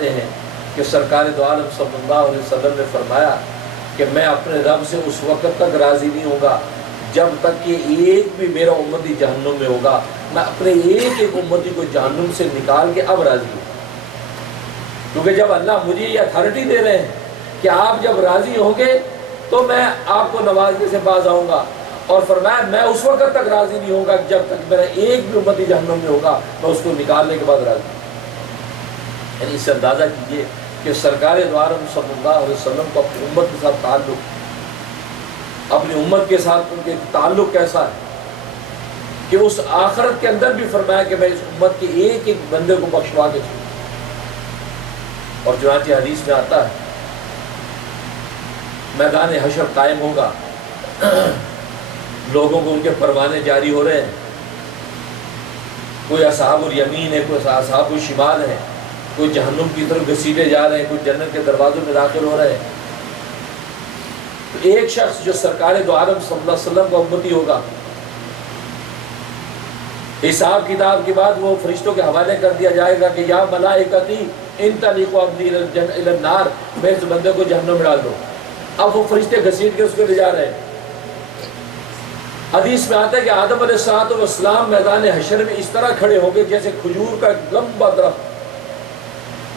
ہیں کہ سرکار دو عالم صلی اللہ علیہ وسلم نے فرمایا کہ میں اپنے رب سے اس وقت تک راضی نہیں ہوگا جب تک کہ ایک بھی میرا امتی جہنم میں ہوگا، میں اپنے ایک ایک امتی کو جہنم سے نکال کے اب راضی ہوں۔ کیونکہ جب اللہ مجھے یہ اتھارٹی دے رہے ہیں کہ آپ جب راضی ہوں گے تو میں آپ کو نوازنے سے باز آؤں گا، اور فرمایا میں اس وقت تک راضی نہیں ہوگا جب تک میرا ایک بھی امتی جہنم میں ہوگا، میں اس کو نکالنے کے بعد راضی ہوں۔ یعنی اس سے اندازہ کیجئے کہ سرکار دو عالم صلی اللہ علیہ وسلم کو اپنی امت کے ساتھ تعلق، اپنی امت کے ساتھ ان کے تعلق کیسا ہے کہ اس آخرت کے اندر بھی فرمایا کہ میں اس امت کے ایک ایک بندے کو بخشوا کے چھوڑوں۔ اور چنانچہ حدیث میں آتا ہے میدان حشر قائم ہوگا، لوگوں کو ان کے پروانے جاری ہو رہے ہیں، کوئی اصحاب الیمین ہے، کوئی اصحاب الشمال ہے، کوئی جہنم کی طرف گھسیٹے جا رہے ہیں، کوئی جنت کے دروازوں میں داخل ہو رہے ہیں۔ تو ایک شخص جو سرکار دو عالم صلی اللہ علیہ وسلم کا امتی ہوگا، حساب کتاب کے بعد وہ فرشتوں کے حوالے کر دیا جائے گا کہ یا ملائکتی انطلقوا عبدی الی النار، میں اس بندے کو جہنم میں ڈال دو۔ اب وہ فرشتے گھسیٹ کے اس کو لے جا رہے ہیں۔ حدیث میں آتا ہے کہ آدم علیہ السلام میدان حشر میں اس طرح کھڑے ہوں گے جیسے کھجور کا ایک لمبا درخت،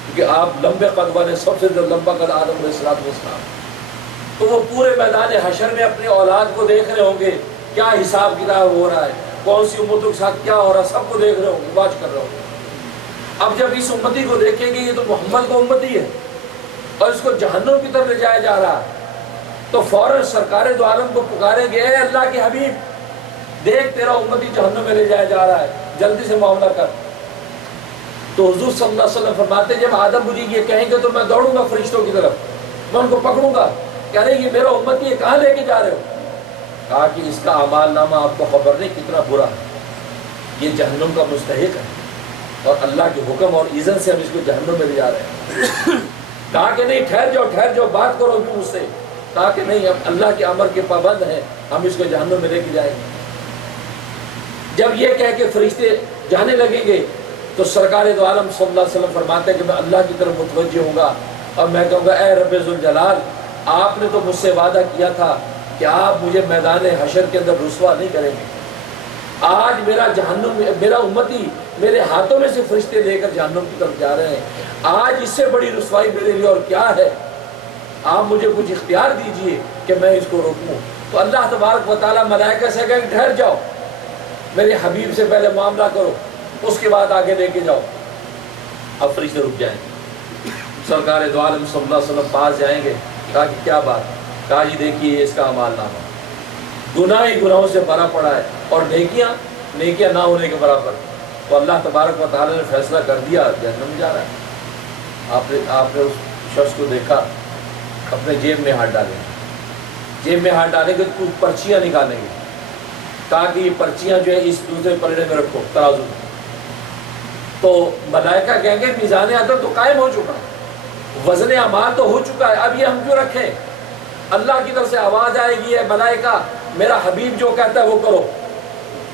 کیونکہ آپ لمبے قد والے، سب سے لمبا قد آدم علیہ السلام، تو وہ پورے میدان حشر میں اپنی اولاد کو دیکھ رہے ہوں گے کیا حساب کتاب ہو رہا ہے، کون سی امتوں کے ساتھ کیا ہو رہا ہے، سب کو دیکھ رہے ہوں گے، واچ کر رہے ہوں گے۔ اب جب اس امتی کو دیکھیں گے یہ تو محمد کا امتی ہے اور اس کو جہنم کی طرف لے جایا جا رہا ہے، تو فوراً سرکار دو عالم کو پکاریں گے، اے اللہ کے حبیب دیکھ تیرا امتی جہنم میں لے جایا جا رہا ہے، جلدی سے معاملہ کر۔ تو حضور صلی اللہ علیہ وسلم فرماتے ہیں جب آدم مجھے یہ کہیں گے تو میں دوڑوں گا فرشتوں کی طرف، میں ان کو پکڑوں گا، کہہ رہے یہ میرا امتی ہے، کہاں لے کے جا رہے ہو؟ کہا کہ اس کا اعمال نامہ آپ کو خبر نہیں کتنا برا ہے، یہ جہنم کا مستحق ہے اور اللہ کے حکم اور اذن سے ہم اس کو جہنم میں لے جا رہے ہیں۔ کہا کہ نہیں ٹھہر جاؤ بات کرو بھی مجھ سے۔ کہا کہ نہیں ہم اللہ کے امر کے پابند ہیں، ہم اس کو جہنم میں لے کے جائیں گے۔ جب یہ کہہ کے فرشتے جانے لگیں گے تو سرکار دو عالم صلی اللہ علیہ وسلم فرماتے ہیں کہ میں اللہ کی طرف متوجہ ہوں گا اور میں کہوں گا اے رب ذوالجلال، آپ نے تو مجھ سے وعدہ کیا تھا کہ آپ مجھے میدان حشر کے اندر رسوا نہیں کریں گے۔ آج میرا امتی میرے ہاتھوں میں سے فرشتے لے کر جہنم کی طرف جا رہے ہیں، آج اس سے بڑی رسوائی میرے لیے اور کیا ہے؟ آپ مجھے کچھ اختیار دیجئے کہ میں اس کو روکوں۔ تو اللہ تبارک و تعالیٰ ملائکہ سے کہے کہ ٹھہر جاؤ، میرے حبیب سے پہلے معاملہ کرو، اس کے بعد آگے لے کے جاؤ۔ اب فرشتے رک جائیں گے، سرکار دو عالم صلی اللہ علیہ وسلم پاس جائیں گے۔ کہا کہ کیا بات؟ کہا جی دیکھیے اس کا اعمال نامہ گناہ ہی گناہوں سے بھرا پڑا ہے اور نیکیاں نہ ہونے کے برابر۔ تو اللہ تبارک و تعالیٰ نے فیصلہ کر دیا جہنم میں جا رہا ہے۔ آپ نے اس شخص کو دیکھا اپنے جیب میں ہاتھ ڈالیں گے، جیب میں ہاتھ ڈالیں گے تو کچھ پرچیاں نکالیں گے۔ کہا کہ یہ پرچیاں جو ہے اس دوسرے پلڑے میں رکھو ترازو میں۔ تو ملائکہ کہیں گے میزان عدل تو قائم ہو چکا ہے، وزن اعمال تو ہو چکا ہے، اب یہ ہم کیوں رکھیں؟ اللہ کی طرف سے آواز آئے گی، اے ملائکہ میرا حبیب جو کہتا ہے وہ کرو،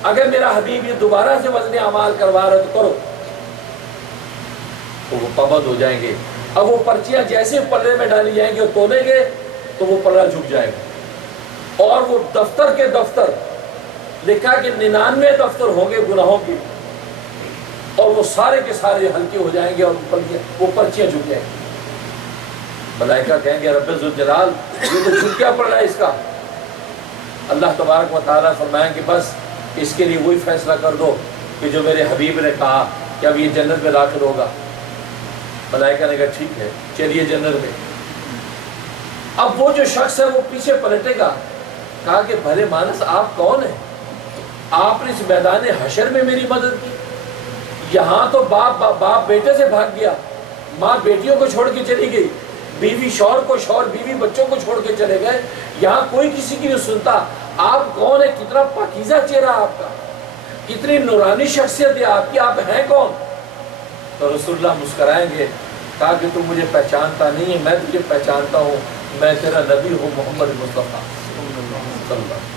اگر میرا حبیب یہ دوبارہ سے وزن اعمال کروا رہا ہے تو کرو۔ تو وہ پابند ہو جائیں گے۔ اب وہ پرچیاں جیسے پلڑے میں ڈالی جائیں گی اور تولیں گے تو وہ پلڑا جھک جائے گا، اور وہ دفتر کے دفتر لکھا کہ 99 دفتر ہوں گے گناہوں کی، اور وہ سارے کے سارے ہلکے ہو جائیں گے اور وہ پرچیاں جھک جائیں گی۔ ملائکہ کہیں گے رب ذوالجلال یہ تو جھک کیا پڑ رہا ہے اس کا؟ اللہ تبارک و تعالیٰ فرمائیں کہ بس اس کے لیے وہی فیصلہ کر دو کہ جو میرے حبیب نے کہا کہ اب یہ جنت میں داخل ہوگا۔ ملائکہ نے کہا ٹھیک ہے چلیے جنت میں۔ اب وہ جو شخص ہے وہ پیچھے پلٹے گا، کہا کہ بھلے مانس آپ کون ہیں؟ آپ نے اس میدان حشر میں میری مدد کی، یہاں تو باپ بیٹے سے بھاگ گیا، ماں بیٹیوں کو چھوڑ کے چلی گئی، بیوی شوہر کو، شوہر بیوی بچوں کو چھوڑ کے چلے گئے، یہاں کوئی کسی کی نہیں سنتا۔ آپ کون ہے؟ کتنا پاکیزہ چہرہ آپ کا، کتنی نورانی شخصیت ہے آپ کی، آپ ہیں کون؟ تو رسول اللہ مسکرائیں گے، کہا کہ تم مجھے پہچانتا نہیں ہے، میں تجھے پہچانتا ہوں، میں تیرا نبی ہوں محمد مصطفیٰ صلی اللہ علیہ وسلم۔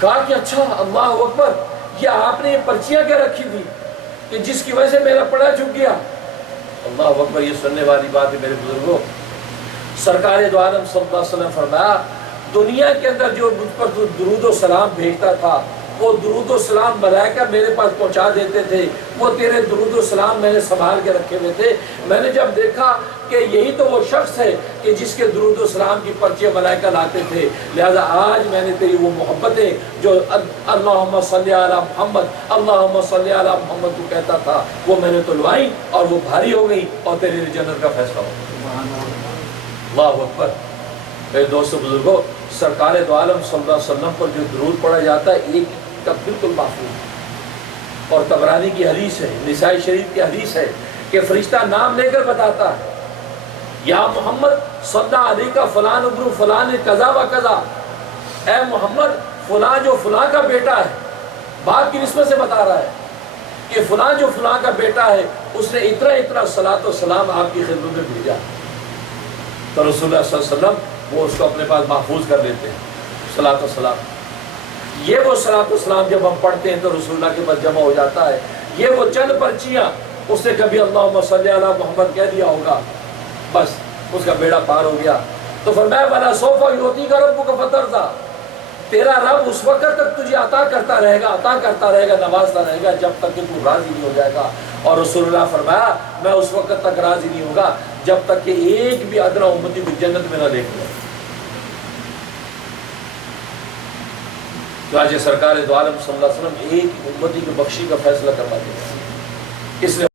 کہا کہ اچھا اللہ اکبر، یہ آپ نے یہ پرچیاں کیا رکھی تھی کہ جس کی وجہ سے میرا پڑا جھک گیا؟ اللہ اکبر، یہ سننے والی بات ہے میرے بزرگوں۔ سرکار دو عالم صلی اللہ علیہ وسلم فرمایا دنیا کے اندر جو مجھ پر تو درود و سلام بھیجتا تھا وہ درود و سلام ملائکہ میرے پاس پہنچا دیتے تھے، وہ تیرے درود و سلام میں نے سنبھال کے رکھے ہوئے تھے۔ میں نے جب دیکھا کہ یہی تو وہ شخص ہے کہ جس کے درود و سلام کی پرچیاں ملائکہ لاتے تھے، لہذا آج میں نے تیری وہ محبتیں جو اللہم صلی علی محمد اللہم صلی علی محمد تو کہتا تھا وہ میں نے تلوائی اور وہ بھاری ہو گئی اور تیری لیے جنت کا فیصلہ ہو گیا۔ اللہ اکبر۔ میرے دوستو بزرگوں، سرکار دو عالم صلی اللہ علیہ وسلم پر جو درود پڑھا جاتا ہے ایک کا بالکل محفوظ، اور طبرانی کی حدیث ہے، نسائی شریف کی حدیث ہے کہ فرشتہ نام لے کر بتاتا ہے یا محمد صلی اللہ علیہ کا فلان ابن فلان قضا و قضا، اے محمد فلاں جو فلاں کا بیٹا ہے، باپ کی نسبت سے بتا رہا ہے کہ فلاں جو فلاں کا بیٹا ہے اس نے اتنا اتنا صلاۃ و سلام آپ کی خدمت میں بھیجا، تو رسول اللہ صلی اللہ علیہ وسلم وہ اس کو اپنے پاس محفوظ کر لیتے ہیں صلاۃ و سلام۔ یہ وہ صلاۃ و سلام جب ہم پڑھتے ہیں تو رسول اللہ کے پاس جمع ہو جاتا ہے۔ یہ وہ چند پرچیاں، اس نے کبھی اللہم صلی علی محمد کہہ دیا ہوگا، بس اس کا بیڑا پار ہو گیا۔ تو فرمایا وَلَا سَوْفَ يُعْطِيكَ رَبُّكَ فَتَرْضَىٰ، تیرا رب اس وقت تک تجھے عطا کرتا رہے گا، نوازتا رہے گا جب تک کہ تو راضی نہیں ہو جائے گا۔ اور رسول اللہ فرمایا میں اس وقت تک راضی نہیں ہوگا جب تک کہ ایک بھی ادنا امتی کو جنت میں نہ دیکھ لوں۔ چنانچہ سرکار دو عالم صلی اللہ علیہ وسلم ایک امتی کی بخشی کا فیصلہ کروا دیا، اس نے